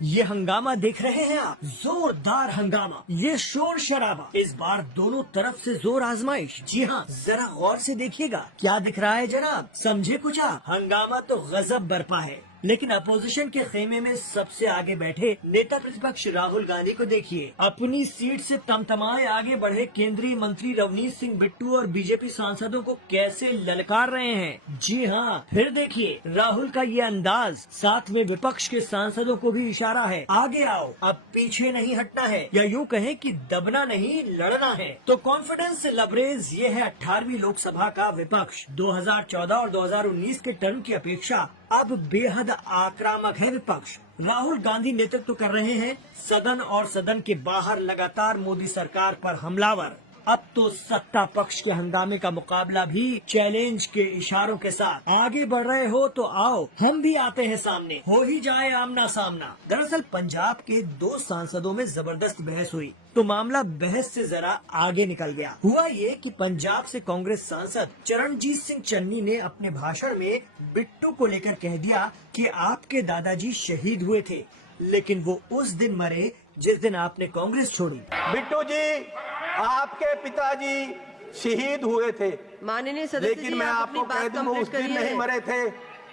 ये हंगामा देख रहे हैं आप, जोरदार हंगामा, ये शोर शराबा, इस बार दोनों तरफ से जोर आजमाइश। जी हाँ, जरा गौर से देखिएगा, क्या दिख रहा है जनाब, समझे कुछ आप? हंगामा तो गजब बरपा है, लेकिन अपोजिशन के खेमे में सबसे आगे बैठे नेता प्रतिपक्ष राहुल गांधी को देखिए। अपनी सीट से तमतमाए आगे बढ़े केंद्रीय मंत्री रवनीत सिंह बिट्टू और बीजेपी सांसदों को कैसे ललकार रहे हैं। जी हाँ, फिर देखिए राहुल का ये अंदाज, साथ में विपक्ष के सांसदों को भी इशारा है, आगे आओ, अब पीछे नहीं हटना है, या यूँ कहें कि दबना नहीं लड़ना है। तो कॉन्फिडेंस से लबरेज ये है 18वीं लोकसभा का विपक्ष। 2014 और 2019 के टर्म की अपेक्षा अब बेहद आक्रामक है विपक्ष। राहुल गांधी नेतृत्व कर रहे हैं सदन और सदन के बाहर लगातार मोदी सरकार पर हमलावर। अब तो सत्ता पक्ष के हंगामे का मुकाबला भी चैलेंज के इशारों के साथ। आगे बढ़ रहे हो तो आओ, हम भी आते हैं सामने, हो ही जाए आमना सामना। दरअसल पंजाब के 2 सांसदों में जबरदस्त बहस हुई, तो मामला बहस से जरा आगे निकल गया। हुआ ये कि पंजाब से कांग्रेस सांसद चरणजीत सिंह चन्नी ने अपने भाषण में बिट्टू को लेकर कह दिया कि आपके दादाजी शहीद हुए थे, लेकिन वो उस दिन मरे जिस दिन आपने कांग्रेस छोड़ी। बिट्टू जी, आपके पिताजी शहीद हुए थे, माननीय सदस्य, लेकिन मैं आपको कह दूं वो उस दिन नहीं मरे थे,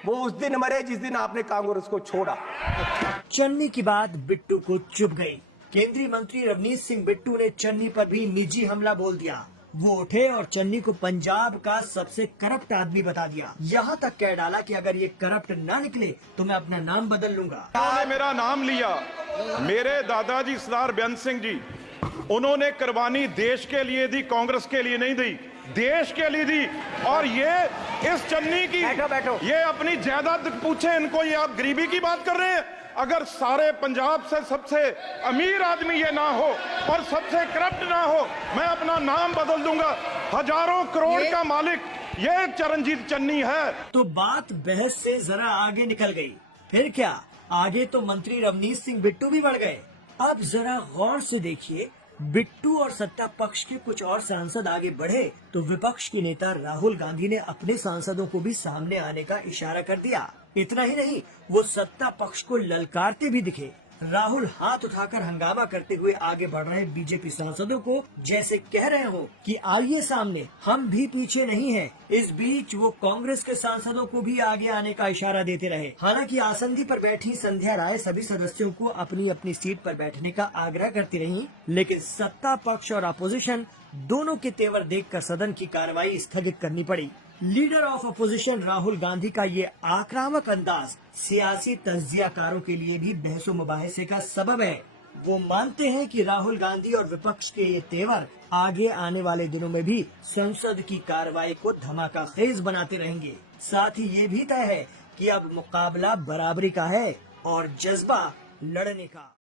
वो उस दिन मरे जिस दिन आपने कांग्रेस को छोड़ा। चन्नी की बात बिट्टू को चुभ गई। केंद्रीय मंत्री रवनीत सिंह बिट्टू ने चन्नी पर भी निजी हमला बोल दिया। वो उठे और चन्नी को पंजाब का सबसे करप्ट आदमी बता दिया। यहाँ तक कह डाला कि अगर ये करप्ट ना निकले तो मैं अपना नाम बदल लूंगा। उन्होंने मेरा नाम लिया, मेरे दादाजी सरदार बेअंत सिंह जी, उन्होंने कुर्बानी देश के लिए दी, कांग्रेस के लिए नहीं दी, देश के लिए दी। और ये इस चन्नी की बैठो। ये अपनी जायदाद पूछे इनको, ये आप गरीबी की बात कर रहे हैं। अगर सारे पंजाब से सबसे अमीर आदमी ये ना हो और सबसे करप्ट ना हो, मैं अपना नाम बदल दूंगा। हजारों करोड़ का मालिक ये चरणजीत चन्नी है। तो बात बहस से जरा आगे निकल गई। फिर क्या, आगे तो मंत्री रवनीत सिंह बिट्टू भी बढ़ गए। अब जरा गौर से देखिए, बिट्टू और सत्ता पक्ष के कुछ और सांसद आगे बढ़े तो विपक्ष के नेता राहुल गांधी ने अपने सांसदों को भी सामने आने का इशारा कर दिया। इतना ही नहीं, वो सत्ता पक्ष को ललकारते भी दिखे। राहुल हाथ उठाकर हंगामा करते हुए आगे बढ़ रहे बीजेपी सांसदों को जैसे कह रहे हो कि आइए सामने, हम भी पीछे नहीं हैं। इस बीच वो कांग्रेस के सांसदों को भी आगे आने का इशारा देते रहे। हालांकि आसंदी पर बैठी संध्या राय सभी सदस्यों को अपनी अपनी सीट पर बैठने का आग्रह करती रही, लेकिन सत्ता पक्ष और अपोजिशन दोनों के तेवर देखकर सदन की कार्रवाई स्थगित करनी पड़ी। Leader of opposition Rahul Gandhi का ये आक्रामक अंदाज सियासी तज्जियाकारों के लिए भी बहसो मुबाहिसे का सबब है। वो मानते हैं कि राहुल गांधी और विपक्ष के ये तेवर आगे आने वाले दिनों में भी संसद की कार्रवाई को धमाकाखेज बनाते रहेंगे। साथ ही ये भी तय है कि अब मुकाबला बराबरी का है और जज्बा लड़ने का।